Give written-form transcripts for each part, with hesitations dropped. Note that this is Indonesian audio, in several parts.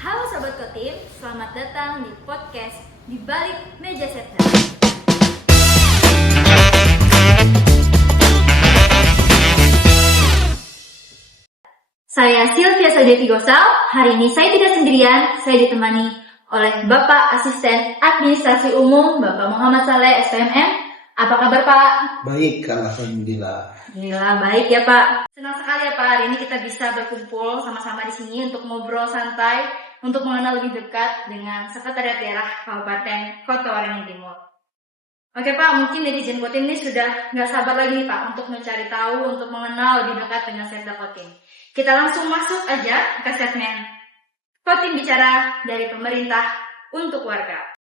Halo Sobat Kotim, selamat datang di podcast Di Balik Meja Setda. Saya Sylvia Saudeti Gosal. Hari ini saya tidak sendirian, saya ditemani oleh Bapak Asisten Administrasi Umum, Bapak Muhammad Saleh, SPMM. Apa kabar Pak? Baik, alhamdulillah. Alhamdulillah, baik ya Pak. Senang sekali ya Pak, hari ini kita bisa berkumpul sama-sama di sini untuk ngobrol santai, untuk mengenal lebih dekat dengan Sekretariat Daerah Kabupaten Kota Waringin Timur. Oke Pak, mungkin netizen Kotim ini sudah nggak sabar lagi nih Pak untuk mencari tahu, untuk mengenal lebih dekat dengan Setda Kotim. Kita langsung masuk aja ke segmen Kotim Bicara dari Pemerintah untuk Warga.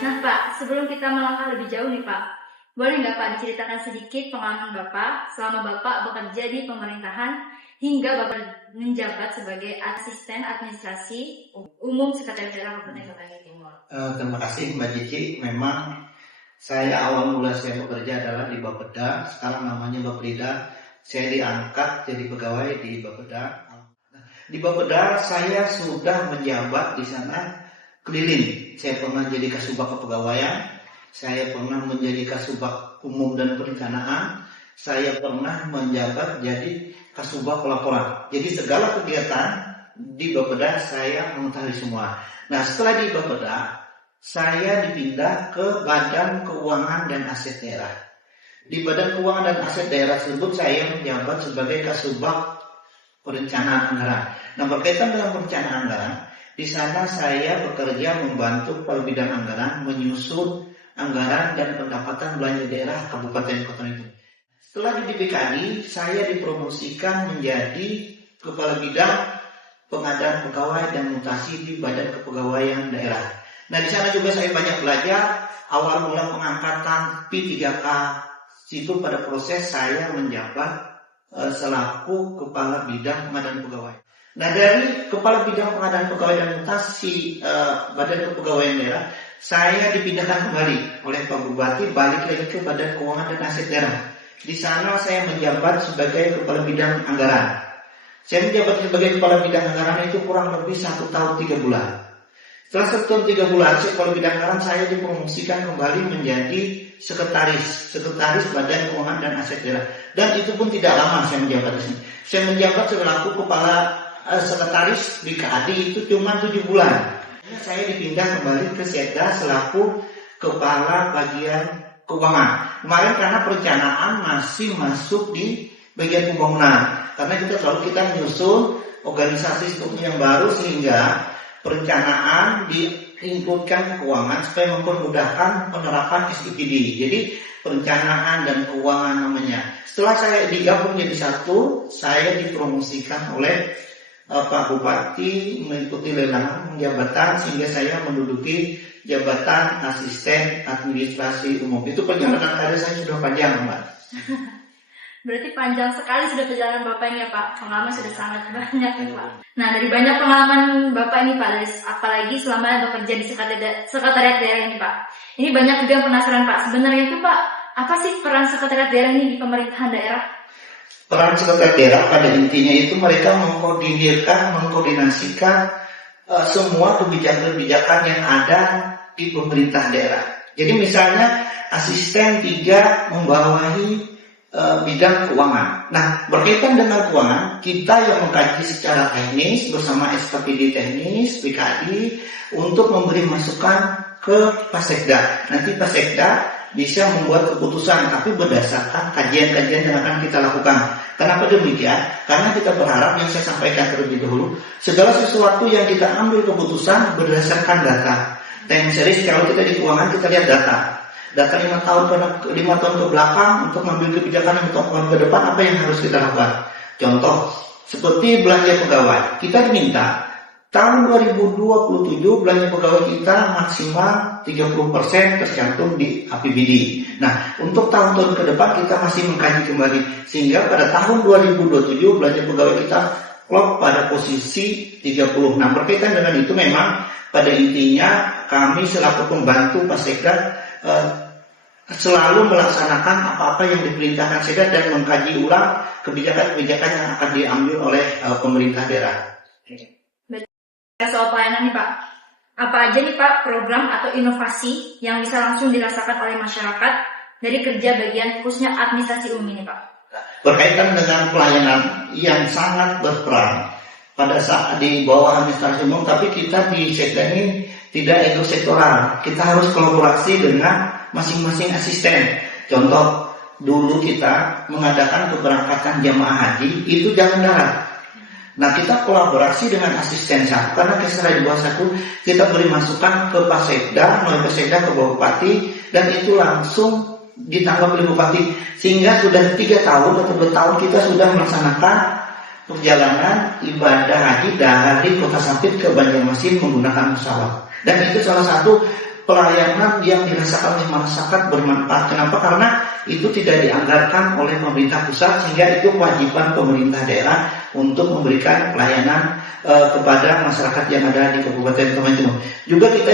Nah Pak, sebelum kita melangkah lebih jauh nih Pak, boleh nggak Pak diceritakan sedikit pengalaman Bapak selama Bapak bekerja di pemerintahan hingga Bapak menjabat sebagai Asisten Administrasi Umum Sekretariat Daerah Kabupaten Kota Waringin Timur? Terima kasih Mbak Cici. Memang saya awal mula saya bekerja adalah di Bapeda, sekarang namanya Baprida. Saya diangkat jadi pegawai di Bapeda. Di Bapeda saya sudah menjabat di sana keliling. Saya pernah jadi Kasubag Kepegawaian, saya pernah menjadi Kasubag Umum dan Perencanaan, saya pernah menjabat jadi Kasubag Pelaporan. Jadi segala kegiatan di Bapeda saya mengetahui semua. Nah setelah di Bapeda, saya dipindah ke Badan Keuangan dan Aset Daerah. Di Badan Keuangan dan Aset Daerah tersebut saya menjabat sebagai Kasubag Perencanaan Anggaran. Nah berkaitan dengan perencanaan anggaran, di sana saya bekerja membantu kepala bidang anggaran menyusun anggaran dan pendapatan belanja daerah Kabupaten Kota Waringin. Setelah di DPKD, saya dipromosikan menjadi kepala bidang pengadaan pegawai dan mutasi di Badan Kepegawaian Daerah. Nah di sana juga saya banyak belajar awal mula pengangkatan P3K. Situ pada proses saya menjabat selaku kepala bidang pengadaan pegawai. Nah dari kepala bidang pengadaan pegawai dan mutasi Badan Kepegawaian Daerah, saya dipindahkan kembali oleh Pak Bupati balik lagi ke Badan Keuangan dan Aset Daerah. Di sana saya menjabat sebagai kepala bidang anggaran. Saya menjabat sebagai kepala bidang anggaran itu kurang lebih 1 tahun 3 bulan. Setelah 1 tahun 3 bulan, kepala bidang anggaran saya dipromosikan kembali menjadi sekretaris Badan Keuangan dan Aset Daerah. Dan itu pun tidak lama saya menjabat di sini. Saya menjabat selaku kepala sekretaris di KAD itu cuma 7 bulan. Saya dipindah kembali ke Setda selaku kepala bagian keuangan. Kemarin karena perencanaan masih masuk di bagian pembangunan. Karena kita menyusun organisasi struktur yang baru sehingga perencanaan diinputkan keuangan supaya mempermudahkan penerapan SIPD. Jadi perencanaan dan keuangan namanya. Setelah saya digabung jadi satu, saya dipromosikan oleh Pak Bupati mengikuti lelang jabatan sehingga saya menduduki jabatan Asisten Administrasi Umum. Itu perjalanan karir saya sudah panjang, Mbak. Berarti panjang sekali sudah perjalanan Bapak ini ya Pak. Pengalaman sudah sangat banyak ya Pak. Nah dari banyak pengalaman Bapak ini Pak, apalagi selama bekerja di Sekretariat Daerah ini Pak. Ini banyak juga yang penasaran Pak. Sebenarnya itu Pak, apa sih peran Sekretariat Daerah ini di pemerintahan daerah? Peran Sekretariat Daerah pada intinya itu mereka mengkoordinasikan semua kebijakan-kebijakan yang ada di pemerintah daerah. Jadi misalnya asisten 3 membawahi bidang keuangan. Nah, berkaitan dengan keuangan, kita yang mengkaji secara teknis bersama SKPD teknis, PKD, untuk memberi masukan ke Pasekda. Nanti Pasekda bisa membuat keputusan, tapi berdasarkan kajian-kajian yang akan kita lakukan. Kenapa demikian? Karena kita berharap yang saya sampaikan terlebih dahulu, segala sesuatu yang kita ambil keputusan berdasarkan data. Time series kalau kita di keuangan kita lihat data 5 tahun ke belakang untuk mengambil kebijakan yang tahun ke depan apa yang harus kita lakukan. Contoh seperti belanja pegawai, kita diminta tahun 2027 belanja pegawai kita maksimal 30% tercantum di APBD. Nah untuk tahun-tahun ke depan kita masih mengkaji kembali sehingga pada tahun 2027 belanja pegawai kita klop pada posisi 30. Nah berkaitan dengan itu memang pada intinya kami selaku pembantu Pasekda selalu melaksanakan apa-apa yang diperintahkan Sekda dan mengkaji ulang kebijakan-kebijakan yang akan diambil oleh pemerintah daerah. Soal pelayanan nih Pak, apa aja nih Pak program atau inovasi yang bisa langsung dirasakan oleh masyarakat dari kerja bagian khususnya administrasi umum ini Pak? Berkaitan dengan pelayanan yang sangat berperan pada saat di bawah administrasi umum, tapi kita di Sekda ini tidak ego sektoral, kita harus kolaborasi dengan masing-masing asisten. Contoh, dulu kita mengadakan keberangkatan jamaah haji itu jalan darat. Nah, kita kolaborasi dengan asisten satu, karena kita di bawah satu, kita beri masukan ke Pak Sekda, melalui Pak Sekda ke Bupati, dan itu langsung ditangkap oleh Bupati. Sehingga sudah 3 tahun atau 2 tahun kita sudah melaksanakan perjalanan ibadah haji dari Kota Sampit ke Banjarmasin menggunakan pesawat. Dan itu salah satu pelayanan yang dirasakan oleh masyarakat bermanfaat. Kenapa? Karena itu tidak dianggarkan oleh pemerintah pusat, sehingga itu kewajiban pemerintah daerah untuk memberikan pelayanan kepada masyarakat yang ada di Kabupaten Kebumen Timur. Juga kita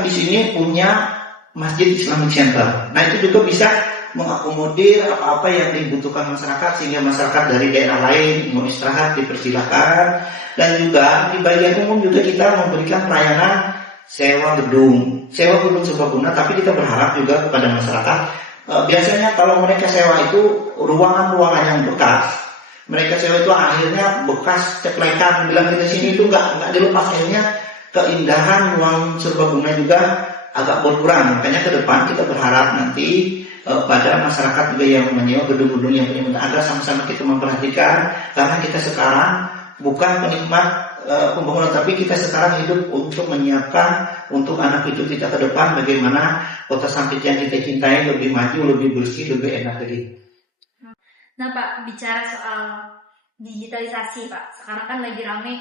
di sini punya Masjid Islamic Center. Nah, itu juga bisa mengakomodir apa-apa yang dibutuhkan masyarakat, sehingga masyarakat dari daerah lain mau istirahat dipersilakan. Dan juga di bagian umum juga kita memberikan pelayanan sewa gedung serbaguna, tapi kita berharap juga kepada masyarakat. Biasanya kalau mereka sewa itu ruangan-ruangan yang bekas, mereka sewa itu akhirnya bekas ceplekan, bilang di sini itu nggak dilepas, akhirnya keindahan ruang serbaguna juga agak berkurang. Makanya ke depan kita berharap nanti pada masyarakat juga yang menyewa gedung-gedung yang punya, agar sama-sama kita memperhatikan, karena kita sekarang bukan penikmat pembangunan, tapi kita sekarang hidup untuk menyiapkan untuk anak cucu kita ke depan, bagaimana Kota Sampit yang kita cintai lebih maju, lebih bersih, lebih enak lagi. Nah Pak, bicara soal digitalisasi Pak, sekarang kan lagi rame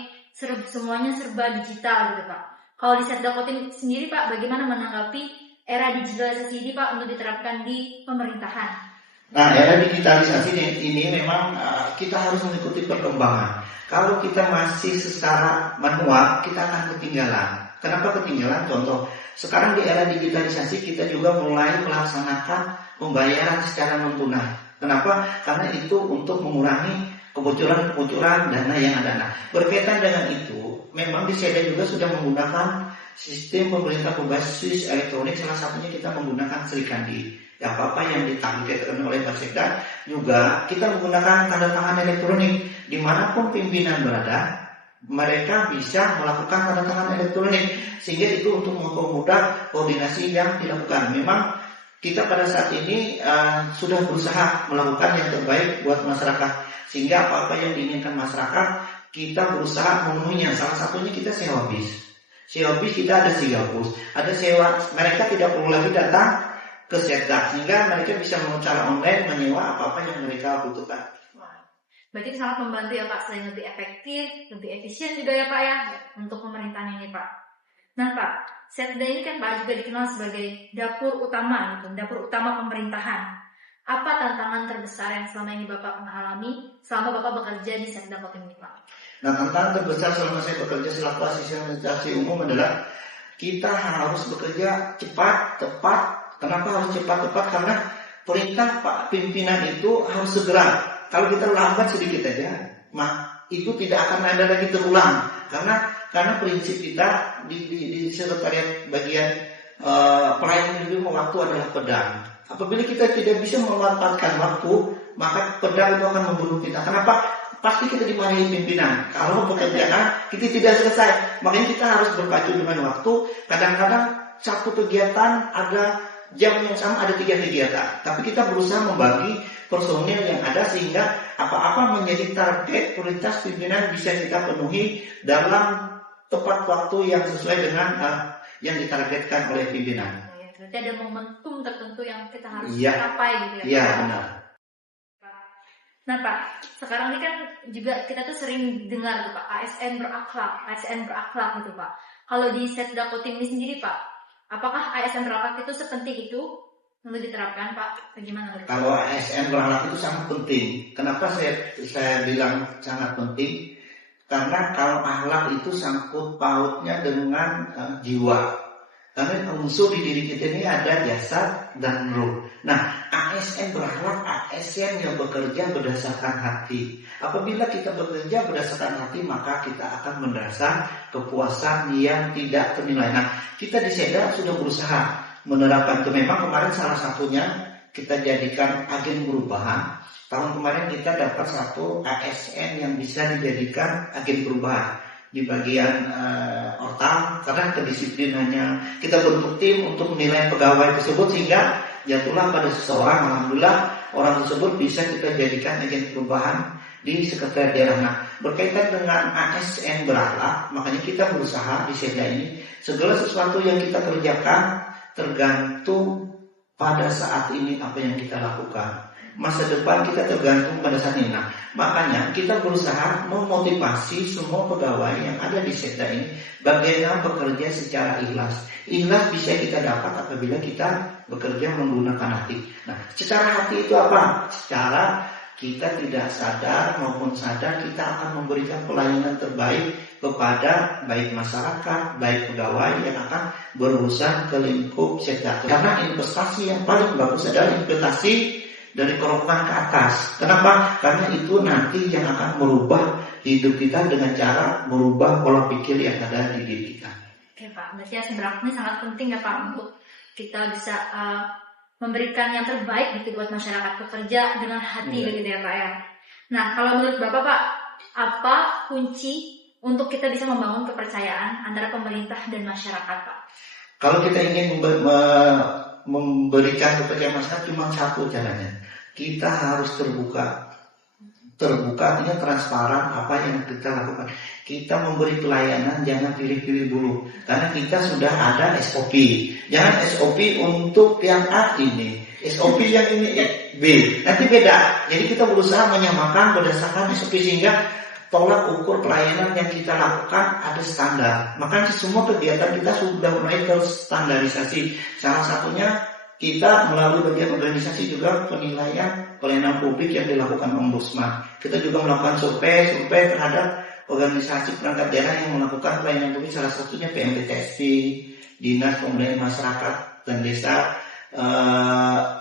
semuanya serba digital gitu Pak. Kalau di Setda Kotim sendiri Pak, bagaimana menanggapi era digitalisasi ini Pak untuk diterapkan di pemerintahan? Nah, era digitalisasi ini memang kita harus mengikuti perkembangan. Kalau kita masih secara manual, kita akan ketinggalan. Kenapa ketinggalan? Contoh, sekarang di era digitalisasi kita juga mulai melaksanakan pembayaran secara non-tunai. Kenapa? Karena itu untuk mengurangi kebocoran dana yang ada. Nah, berkaitan dengan itu, memang di Sekda juga sudah menggunakan sistem pemerintah berbasis elektronik. Salah satunya kita menggunakan Srikandi. Ya, apa-apa yang ditargetkan oleh Pak Sekda juga kita menggunakan tanda tangan elektronik. Dimanapun pimpinan berada, mereka bisa melakukan tanda tangan elektronik, sehingga itu untuk mempermudah koordinasi yang dilakukan. Memang kita pada saat ini sudah berusaha melakukan yang terbaik buat masyarakat, sehingga apa-apa yang diinginkan masyarakat kita berusaha memenuhinya. Salah satunya kita sewa bis. Sewa bis kita ada 3 bus, ada sewa, mereka tidak perlu lagi datang ke Sekda, sehingga mereka bisa secara online menyewa apa-apa yang mereka butuhkan. Berarti sangat membantu ya Pak, selain lebih efektif, lebih efisien juga ya Pak ya untuk pemerintahan ini Pak. Nah Pak, Setda ini kan Pak juga dikenal sebagai dapur utama gitu, dapur utama pemerintahan. Apa tantangan terbesar yang selama ini Bapak pernah alami selama Bapak bekerja di Setda Kotim ini Pak? Nah, tantangan terbesar selama saya bekerja selaku asisten administrasi umum adalah kita harus bekerja cepat, tepat. Kenapa harus cepat, tepat? Karena perintah Pak pimpinan itu harus segera. Kalau kita lambat sedikit aja, itu tidak akan ada lagi terulang. Karena prinsip kita di sekretariat bagian pelayanan itu waktu adalah pedang. Apabila kita tidak bisa memanfaatkan waktu, maka pedang itu akan membunuh kita. Kenapa? Pasti kita dimarahi pimpinan. Kalau pekerjaan kita tidak selesai, makanya kita harus berpacu dengan waktu. Kadang-kadang satu kegiatan ada jam yang sama, ada 3 kegiatan, tapi kita berusaha membagi personil yang ada, sehingga apa-apa menjadi target prioritas pimpinan bisa kita penuhi dalam tepat waktu yang sesuai dengan yang ditargetkan oleh pimpinan. Berarti ada momentum tertentu yang kita harus Iya. capai gitu ya. Iya, benar. Nah Pak, sekarang ini kan juga kita tuh sering dengar tuh Pak, ASN berakhlak gitu Pak. Kalau di Setda Kotim ini sendiri Pak, apakah ASN berakhlak itu sepenting itu untuk diterapkan Pak? Bagaimana? Kalau ASN berakhlak itu sangat penting. Kenapa saya bilang sangat penting? Karena kalau akhlak itu sangkut pautnya dengan jiwa. Karena unsur di diri kita ini ada jasad dan ruh. Nah, ASN berakhlak, ASN yang bekerja berdasarkan hati. Apabila kita bekerja berdasarkan hati, maka kita akan merasa kepuasan yang tidak ternilai. Nah, kita di Seda sudah berusaha menerapkan itu. Memang kemarin salah satunya kita jadikan agen perubahan. Tahun kemarin kita dapat satu ASN yang bisa dijadikan agen perubahan di bagian ortam, karena kedisiplinannya kita bentuk tim untuk menilai pegawai tersebut sehingga jatuhlah pada seseorang. Alhamdulillah orang tersebut bisa kita jadikan agen perubahan di sekretariat daerah. Nah, berkaitan dengan ASN berakhlak, makanya kita berusaha di Seda ini segala sesuatu yang kita kerjakan tergantung pada saat ini apa yang kita lakukan. Masa depan kita tergantung pada saat ini. Nah, makanya kita berusaha memotivasi semua pegawai yang ada di Seda ini bagaimana bekerja secara ikhlas. Ikhlas bisa kita dapat apabila kita bekerja menggunakan hati. Nah, secara hati itu apa? Secara kita tidak sadar maupun sadar kita akan memberikan pelayanan terbaik kepada baik masyarakat, baik pegawai yang akan berurusan ke lingkup Seda. Karena investasi yang paling bagus adalah investasi dari kerokan ke atas. Kenapa? Karena itu nanti yang akan merubah hidup kita dengan cara merubah pola pikir yang ada di diri kita. Oke Pak, berarti ASN berakhlak ini sangat penting ya Pak untuk kita bisa memberikan yang terbaik gitu buat masyarakat, bekerja dengan hati gitu ya Pak ya. Nah, kalau menurut Bapak Pak, apa kunci untuk kita bisa membangun kepercayaan antara pemerintah dan masyarakat Pak? Kalau kita ingin memberikan kepercayaan masyarakat cuma satu caranya. Kita harus terbuka. Terbuka artinya transparan apa yang kita lakukan. Kita memberi pelayanan jangan pilih-pilih dulu. Karena kita sudah ada SOP. Jangan SOP untuk yang A ini, SOP yang ini B. Nanti beda. Jadi kita berusaha menyamakan berdasarkan SOP sehingga tolak ukur pelayanan yang kita lakukan ada standar. Makanya semua kegiatan kita sudah mulai terstandarisasi. Salah satunya kita melalui bagian organisasi juga penilaian pelayanan publik yang dilakukan Ombudsman. Kita juga melakukan survei terhadap organisasi perangkat daerah yang melakukan pelayanan publik, salah satunya PMDTSP, Dinas Pemberdayaan Masyarakat dan Desa,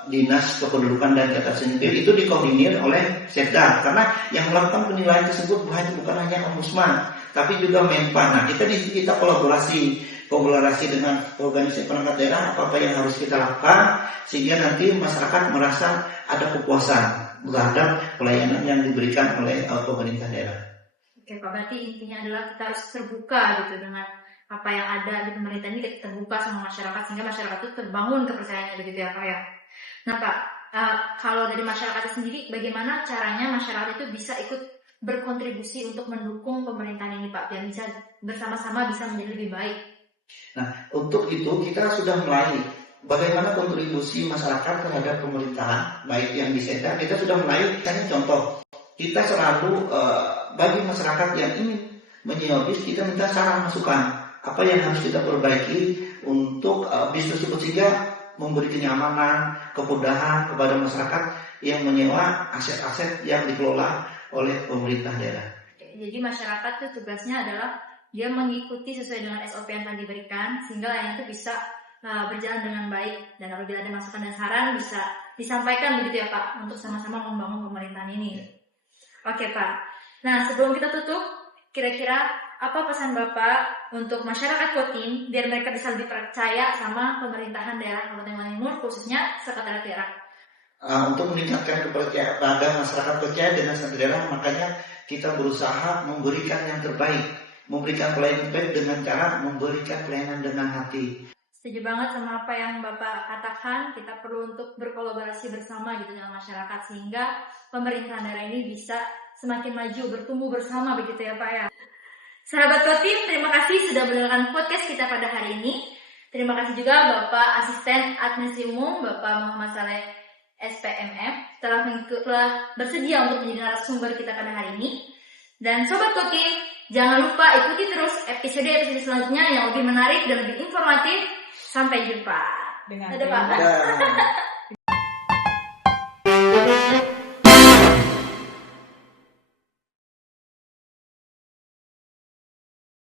Dinas Kependudukan dan Catatan Sipil. Itu dikoordinir oleh Sekda, karena yang melakukan penilaian tersebut bukan hanya Ombudsman, tapi juga Menpan. Nah, kita kolaborasi dengan organisasi perangkat daerah apa yang harus kita lakukan sehingga nanti masyarakat merasa ada kepuasan terhadap pelayanan yang diberikan oleh pemerintah daerah. Oke Pak, berarti intinya adalah kita harus terbuka gitu dengan apa yang ada di pemerintah ini, kita terbuka sama masyarakat sehingga masyarakat itu terbangun kepercayaannya begitu ya Pak ya. Nah Pak, kalau dari masyarakat itu sendiri, bagaimana caranya masyarakat itu bisa ikut berkontribusi untuk mendukung pemerintahan ini Pak, biar bisa bersama-sama bisa menjadi lebih baik? Nah, untuk itu kita sudah mulai bagaimana kontribusi masyarakat terhadap pemerintahan, baik yang di Seda. Kita sudah mulai, contoh, kita selalu bagi masyarakat yang ingin menyewa bis, kita minta saran masukan apa yang harus kita perbaiki untuk bis tersebut sehingga memberi kenyamanan, kemudahan kepada masyarakat yang menyewa aset-aset yang dikelola oleh pemerintah daerah. Jadi masyarakat itu tugasnya adalah dia mengikuti sesuai dengan SOP yang telah diberikan sehingga layanan itu bisa berjalan dengan baik, dan apabila ada masukan dan saran bisa disampaikan begitu ya Pak untuk sama-sama membangun pemerintahan ini. Oke Pak. Nah, sebelum kita tutup, kira-kira apa pesan Bapak untuk masyarakat Kotim biar mereka bisa lebih percaya sama pemerintahan daerah Kabupaten Timur, khususnya sekretariat daerah? Untuk meningkatkan kepercayaan pada masyarakat percaya dengan sekretariat daerah, makanya kita berusaha memberikan yang terbaik, memberikan pelayanan terbaik dengan cara memberikan pelayanan dengan hati. Setuju banget sama apa yang Bapak katakan, kita perlu untuk berkolaborasi bersama gitu dengan masyarakat sehingga pemerintahan daerah ini bisa semakin maju, bertumbuh bersama begitu ya Pak ya. Sahabat Kotim, terima kasih sudah mendengarkan podcast kita pada hari ini. Terima kasih juga Bapak Asisten Administrasi Umum, Bapak Muhammad Saleh SPMM telah bersedia untuk menjadi narasumber kita pada hari ini. Dan Sobat Kotim, jangan lupa ikuti terus episode-episode selanjutnya yang lebih menarik dan lebih informatif. Sampai jumpa. Dengan Dadah, Pak.